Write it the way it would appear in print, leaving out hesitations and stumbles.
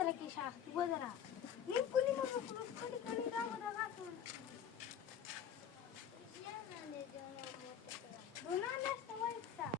जरा केशा तू जरा मी कुणी मग कधी कधी राहू घातून दोन